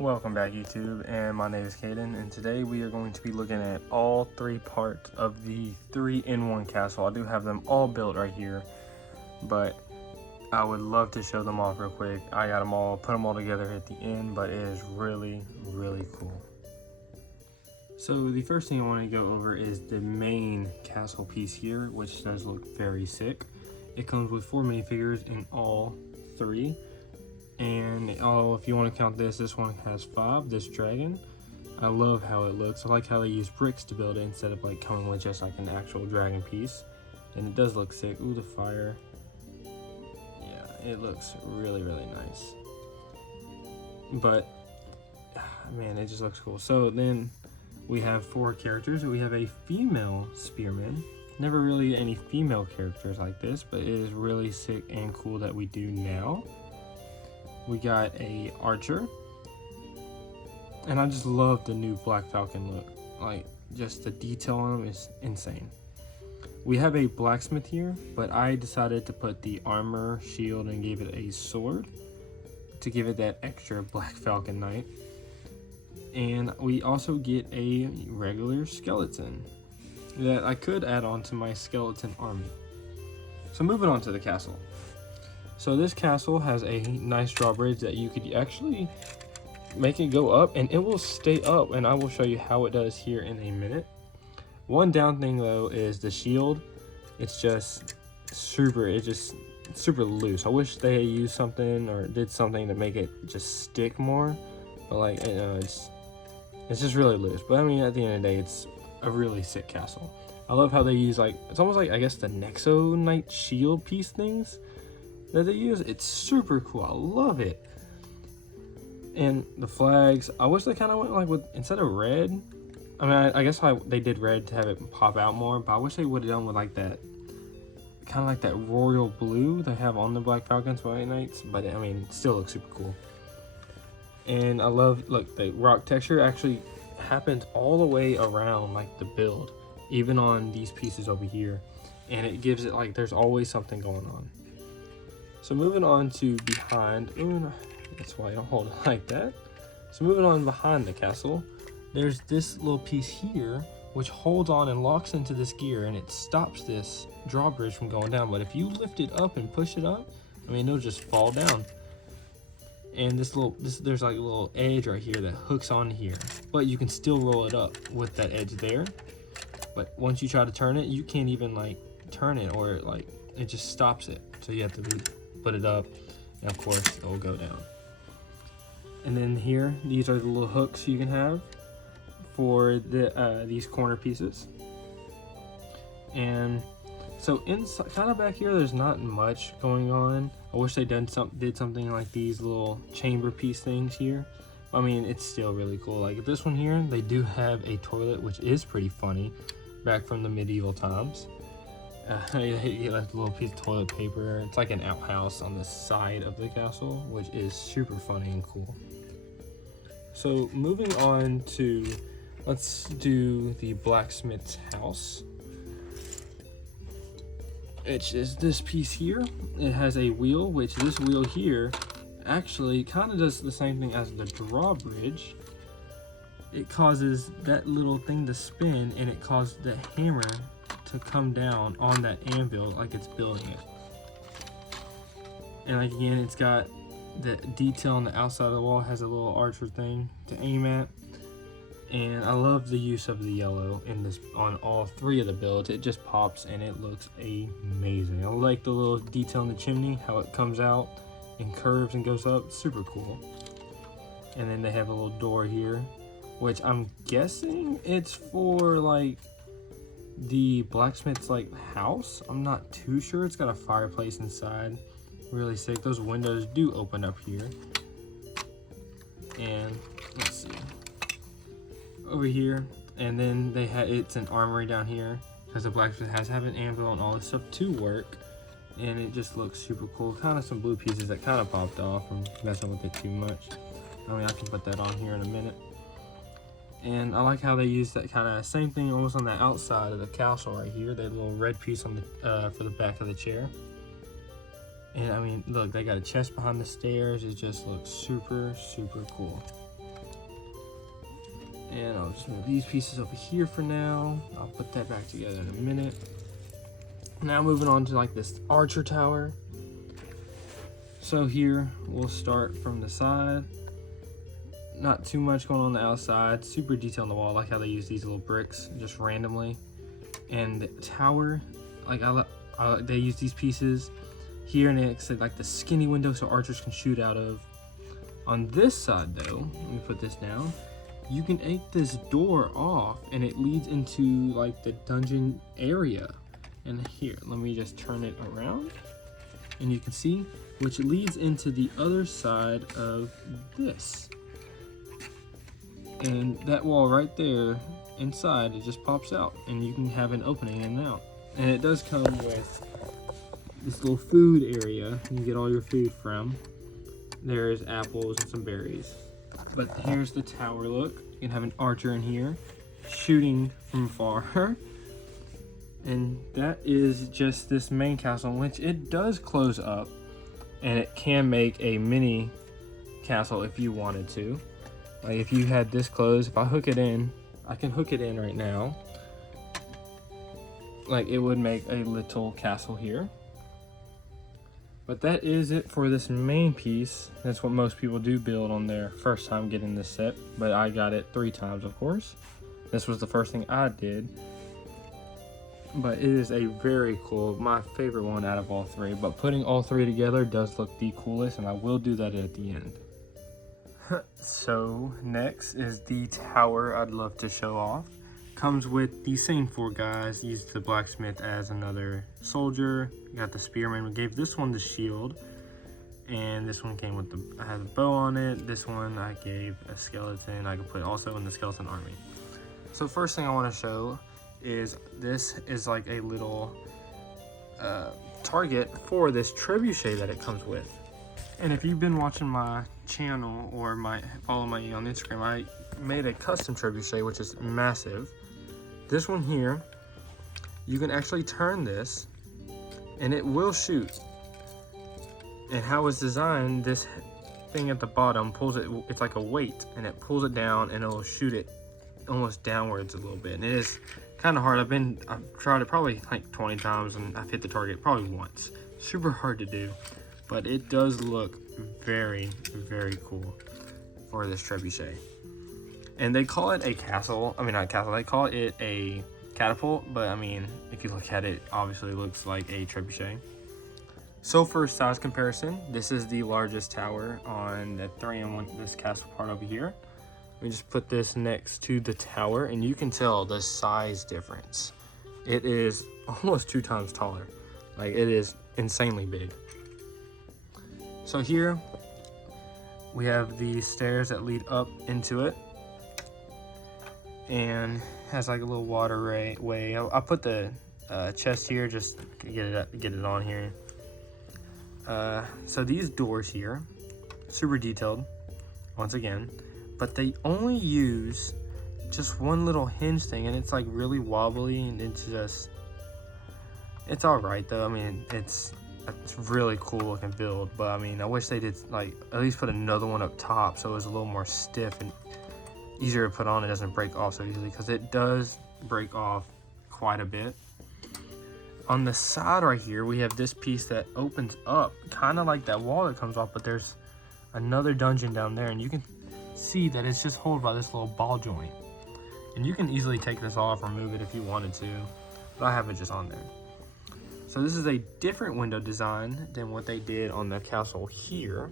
Welcome back, YouTube, and my name is Caden, and today we are going to be looking at all three parts of the 3-in-1 castle. I do have them all built right here, but I would love to show them off real quick. I got them all, put them all together at the end, but it is really, really cool. So the first thing I want to go over is the main castle piece here, which does look very sick. It comes with 4 minifigures in all 3. And if you want to count this one has 5, this dragon. I love how it looks. I like how they use bricks to build it instead of like coming with just like an actual dragon piece. And it does look sick. Ooh, the fire. Yeah, it looks really, really nice. But, man, it just looks cool. So then we have 4 characters. We have a female spearman. Never really any female characters like this, but it is really sick and cool that we do now. We got a archer, and I just love the new Black Falcon look. Like, just the detail on him is insane. We have a blacksmith here, but I decided to put the armor, shield, and gave it a sword to give it that extra Black Falcon knight. And we also get a regular skeleton that I could add on to my skeleton army. So moving on to the castle. So this castle has a nice drawbridge that you could actually make it go up, and it will stay up, and I will show you how it does here in a minute. One down thing though is the shield. It's just super loose. I wish they used something or did something to make it just stick more, but like, you know, it's just really loose. But I mean, at the end of the day, it's a really sick castle. I love how they use, like, it's almost like, I guess, the Nexo Knight shield piece things that they use. It's super cool. I love it. And the flags, I wish they kind of went like with, instead of red, I mean, I guess they did red to have it pop out more, but I wish they would have done with like that, kind of like that royal blue they have on the Black Falcons White Knights. But I mean, it still looks super cool. And I love, look, the rock texture actually happens all the way around like the build, even on these pieces over here, and it gives it like there's always something going on. So moving on to behind, ooh, that's why I don't hold it like that. So moving on behind the castle, there's this little piece here which holds on and locks into this gear, and it stops this drawbridge from going down. But if you lift it up and push it up, I mean, it'll just fall down. And there's like a little edge right here that hooks on here, but you can still roll it up with that edge there. But once you try to turn it, you can't even like turn it, or it just stops it. So you have to put it up, and of course it will go down. And then here, these are the little hooks you can have for the these corner pieces. And so inside, kind of back here, there's not much going on. I wish they did something like these little chamber piece things here. I mean, it's still really cool. Like this one here, they do have a toilet, which is pretty funny, back from the medieval times. You get like a little piece of toilet paper. It's like an outhouse on the side of the castle, which is super funny and cool. So moving on to, let's do the blacksmith's house. Which is this piece here. It has a wheel, which this wheel here actually kind of does the same thing as the drawbridge. It causes that little thing to spin, and it causes the hammer to come down on that anvil like it's building it. And like again, it's got the detail on the outside of the wall, has a little archer thing to aim at. And I love the use of the yellow in this on all 3 of the builds. It just pops and it looks amazing. I like the little detail in the chimney, how it comes out and curves and goes up. Super cool. And then they have a little door here, which I'm guessing it's for like the blacksmith's like house. I'm not too sure. It's got a fireplace inside. Really sick. Those windows do open up here. And let's see, over here, and then they had, it's an armory down here because the blacksmith has to have an anvil and all this stuff to work. And it just looks super cool. Kind of some blue pieces that kind of popped off from messing with it too much. I mean, I can put that on here in a minute. And I like how they use that kind of same thing almost on the outside of the castle right here. That little red piece on the for the back of the chair. And I mean, look, they got a chest behind the stairs. It just looks super, super cool. And I'll just move these pieces over here for now. I'll put that back together in a minute. Now moving on to like this archer tower. So here we'll start from the side. Not too much going on the outside. Super detail on the wall. I like how they use these little bricks just randomly. And the tower, like they use these pieces here, and it's like the skinny window so archers can shoot out of. On this side though, let me put this down. You can take this door off and it leads into like the dungeon area. And here, let me just turn it around and you can see, which leads into the other side of this. And that wall right there inside, it just pops out and you can have an opening in and out. And it does come with this little food area you get all your food from. There's apples and some berries. But here's the tower look. You can have an archer in here shooting from far. And that is just this main castle, which it does close up and it can make a mini castle if you wanted to. Like if you had this closed, if I hook it in, I can hook it in right now. Like it would make a little castle here. But that is it for this main piece. That's what most people do build on their first time getting this set. But I got it 3 times, of course. This was the first thing I did. But it is a very cool, my favorite one out of all 3. But putting all 3 together does look the coolest, and I will do that at the end. So next is the tower I'd love to show off. Comes with the same 4 guys. Used the blacksmith as another soldier. Got the spearman. We gave this one the shield, and this one came with the has a bow on it. This one I gave a skeleton. I could put also in the skeleton army. So first thing I want to show is this is like a little target for this trebuchet that it comes with. And if you've been watching my channel or follow me on Instagram, I made a custom trebuchet which is massive. This one here, you can actually turn this and it will shoot. And how it's designed, this thing at the bottom pulls it, it's like a weight, and it pulls it down and it'll shoot it almost downwards a little bit. And it is kind of hard. I've tried it probably like 20 times and I've hit the target probably once. Super hard to do, but it does look very, very cool for this trebuchet. And they call it a castle. I mean, not castle, they call it a catapult, but I mean, if you look at it, obviously it looks like a trebuchet. So for size comparison, this is the largest tower on the 3-in-1, this castle part over here. We just put this next to the tower and you can tell the size difference. It is almost 2 times taller. Like it is insanely big. So here we have the stairs that lead up into it, and has like a little waterway. I put the chest here just to get it on here. So these doors here, super detailed once again, but they only use just one little hinge thing, and it's like really wobbly, and it's all right though. I mean, it's really cool looking build, but I mean, I wish they did like at least put another one up top so it was a little more stiff and easier to put on. It doesn't break off so easily, because it does break off quite a bit. On the side right here, we have this piece that opens up, kind of like that wall that comes off, but there's another dungeon down there, and you can see that it's just held by this little ball joint. And you can easily take this off or move it if you wanted to, but I have it just on there. So this is a different window design than what they did on the castle here,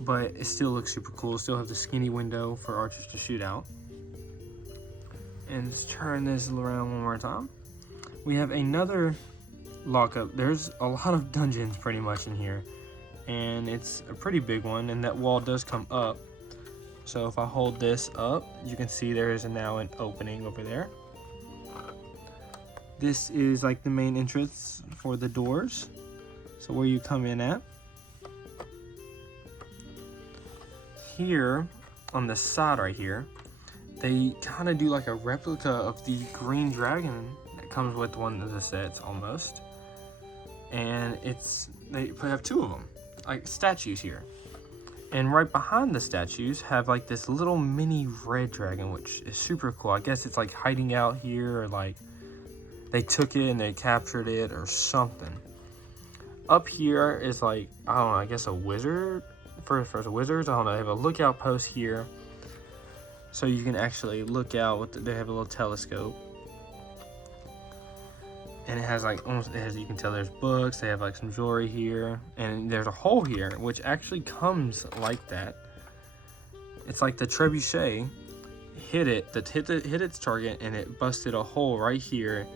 but it still looks super cool. Still have the skinny window for archers to shoot out. And let's turn this around one more time. We have another lockup. There's a lot of dungeons pretty much in here, and it's a pretty big one, and that wall does come up. So if I hold this up, you can see there is now an opening over there. This is like the main entrance for the doors, so where you come in at. Here on the side right here, they kind of do like a replica of the green dragon that comes with one of the sets almost, and they have 2 of them like statues here, And right behind the statues have like this little mini red dragon, which is super cool. I guess it's like hiding out here, or like they took it and they captured it or something. Up here is like, I don't know, I guess a wizard. For the wizards, I don't know, they have a lookout post here. So you can actually look out with they have a little telescope. And it has like, almost, it has, you can tell there's books, they have like some jewelry here, and there's a hole here, which actually comes like that. It's like the trebuchet hit its target, and it busted a hole right here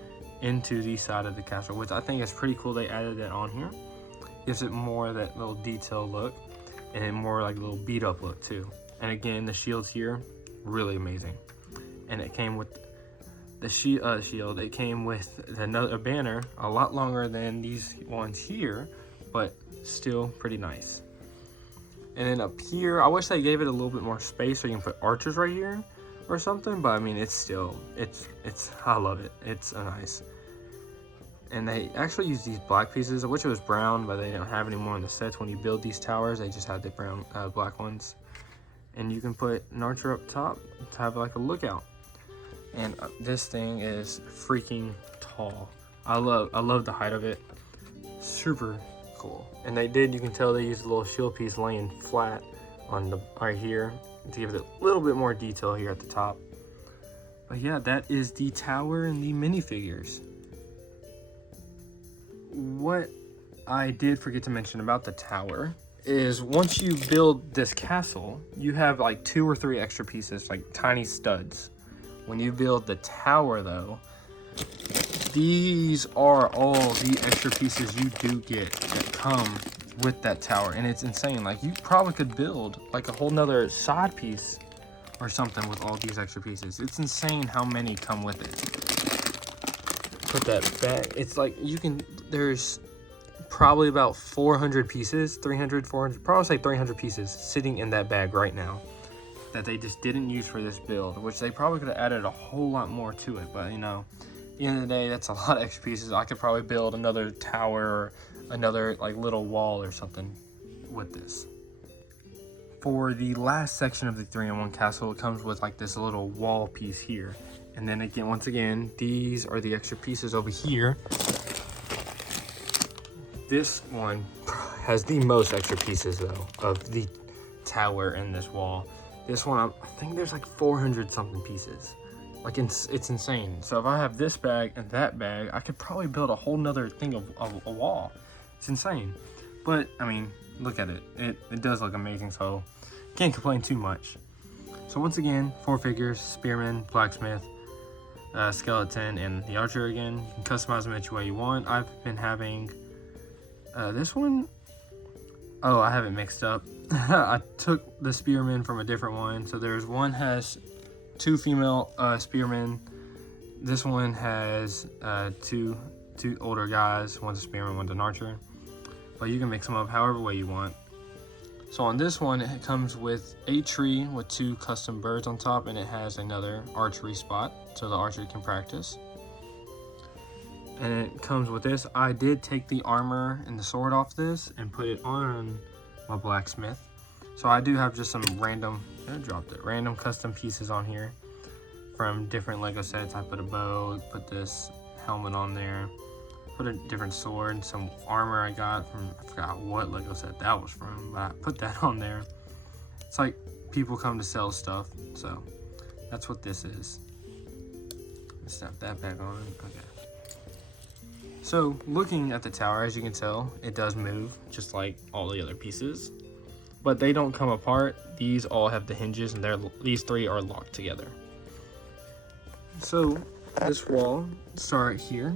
into the side of the castle, which I think is pretty cool. They added that on here. Gives it more of that little detail look, and then more like a little beat up look too. And again, the shields here, really amazing. And it came with the shield, it came with another banner, a lot longer than these ones here, but still pretty nice. And then up here, I wish they gave it a little bit more space so you can put archers right here or something, but I mean, it's still, I love it. It's nice. And they actually use these black pieces. I wish it was brown, but they don't have any more in the sets. When you build these towers, they just have the brown, black ones. And you can put an archer up top to have like a lookout. And this thing is freaking tall. I love the height of it. Super cool. And they did, you can tell they used a little shield piece laying flat on the right here to give it a little bit more detail here at the top. But yeah, that is the tower and the minifigures. What I did forget to mention about the tower is once you build this castle, you have like 2 or 3 extra pieces, like tiny studs. When you build the tower though, these are all the extra pieces you do get that come with that tower, and it's insane. Like, you probably could build like a whole nother side piece or something with all these extra pieces. It's insane how many come with it. Put that back. It's like there's probably about 400 pieces, 300, 400, probably say 300 pieces sitting in that bag right now that they just didn't use for this build, which they probably could have added a whole lot more to it. But you know, at the end of the day, that's a lot of extra pieces. I could probably build another tower or another like little wall or something with this. For the last section of the 3-in-1 castle, it comes with like this little wall piece here. And then again, once again, these are the extra pieces over here. This one has the most extra pieces though of the tower and this wall. This one, I think there's like 400 something pieces. Like, it's insane. So if I have this bag and that bag, I could probably build a whole nother thing of a wall. It's insane. But I mean, look at it. It does look amazing, so can't complain too much. So once again, 4 figures: spearman, blacksmith, skeleton, and the archer again. You can customize them any way you want. I've been having this one. Oh, I have it mixed up. I took the spearmen from a different one. So there's one has 2 female spearmen. This one has two older guys. One's a spearman, one's an archer. But you can mix them up however way you want. So on this one, it comes with a tree with 2 custom birds on top, and it has another archery spot so the archer can practice. And it comes with this. I did take the armor and the sword off this and put it on my blacksmith. So I do have just some random custom pieces on here from different Lego sets. I put a bow, put this helmet on there, put a different sword, some armor I got from, I forgot what Lego set that was from, but I put that on there. It's like people come to sell stuff, so that's what this is. Let's snap that back on. Okay. So looking at the tower, as you can tell, it does move just like all the other pieces, but they don't come apart. These all have the hinges, and these 3 are locked together. So this wall, start here,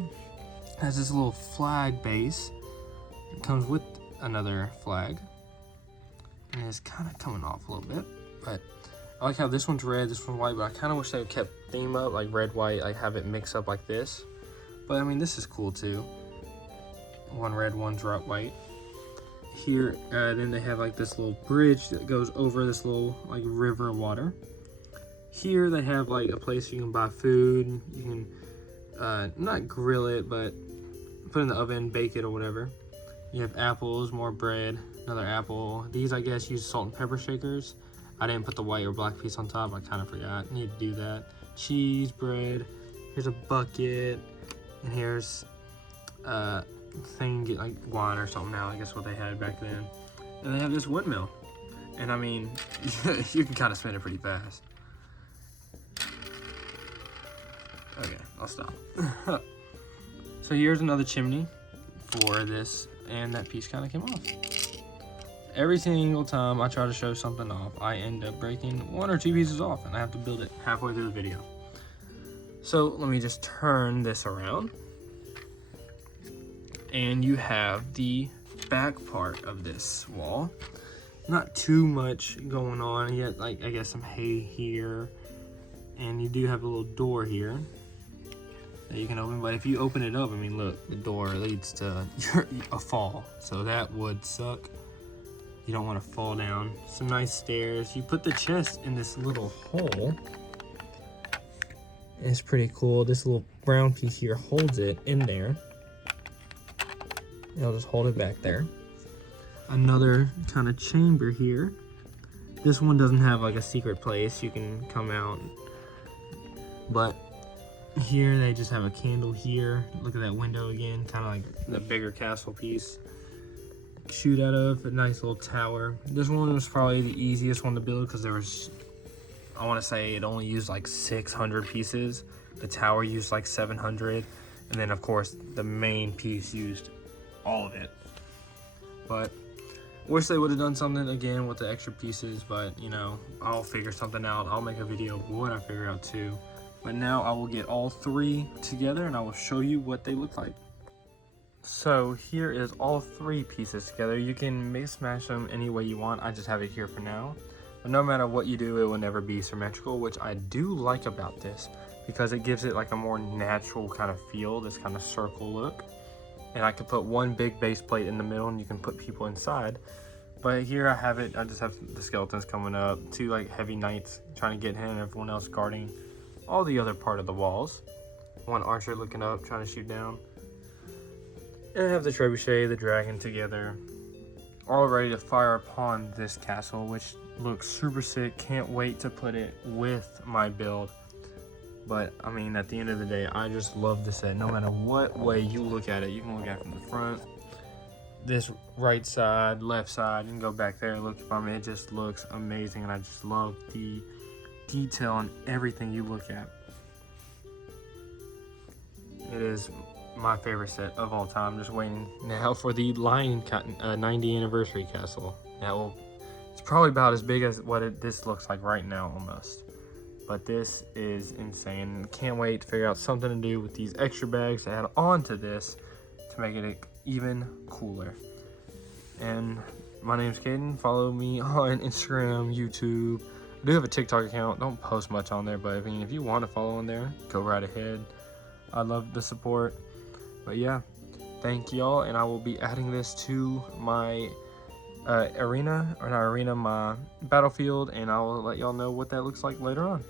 has this little flag base. It comes with another flag, and it's kind of coming off a little bit, but I like how this one's red, this one's white, but I kind of wish they kept theme up like red, white, like have it mix up like this. But I mean, this is cool too. One red, one's white. Here, then they have like this little bridge that goes over this little like river of water. Here they have like a place you can buy food. You can not grill it, but put it in the oven, bake it or whatever. You have apples, more bread, Another apple. These, I guess, use salt and pepper shakers. I didn't put the white or black piece on top. I kind of forgot. Need to do that. Cheese, bread. Here's a bucket. And here's a thing, get like wine or something now. I guess what they had back then. And they have this windmill. And I mean, you can kind of spin it pretty fast. Okay, I'll stop. So here's another chimney for this, and that piece kind of came off. Every single time I try to show something off, I end up breaking 1 or 2 pieces off, and I have to build it halfway through the video. So let me just turn this around. And you have the back part of this wall. Not too much going on yet, like I guess some hay here. And you do have a little door here that you can open, but if you open it up, I mean, look, the door leads to a fall, so that would suck. You don't want to fall down. Some nice stairs. You put the chest in this little hole. It's pretty cool. This little brown piece here holds it in there. I'll just hold it back there. Another kind of chamber here. This one doesn't have like a secret place you can come out, but here they just have a candle here. Look at that window again, kind of like the bigger castle piece. Shoot out of a nice little tower. This one was probably the easiest one to build because there was, I want to say it only used like 600 pieces. The tower used like 700, and then of course the main piece used all of it. But wish they would have done something again with the extra pieces, but you know, I'll figure something out. I'll make a video of what I figure out too. But now I will get all 3 together and I will show you what they look like. So here is all 3 pieces together. You can mix match them any way you want. I just have it here for now. But no matter what you do, it will never be symmetrical, which I do like about this because it gives it like a more natural kind of feel, this kind of circle look. And I could put one big base plate in the middle and you can put people inside. But here I have it, I just have the skeletons coming up, 2 like heavy knights trying to get him and everyone else guarding all the other part of the walls. 1 archer looking up, trying to shoot down. And I have the trebuchet, the dragon together, all ready to fire upon this castle, which looks super sick. Can't wait to put it with my build. But I mean, at the end of the day, I just love the set. No matter what way you look at it, you can look at it from the front, this right side, left side, you can go back there and look from it. It just looks amazing, and I just love the detail on everything you look at. It is my favorite set of all time. Just waiting now for the Lion 90 anniversary castle. It's probably about as big as what this looks like right now almost. But this is insane. Can't wait to figure out something to do with these extra bags to add on to this to make it even cooler. And my name's Caden. Follow me on Instagram, YouTube. I do have a TikTok account. Don't post much on there, but I mean, if you want to follow on there, go right ahead. I love the support. But yeah, thank y'all, and I will be adding this to my my battlefield, and I will let y'all know what that looks like later on.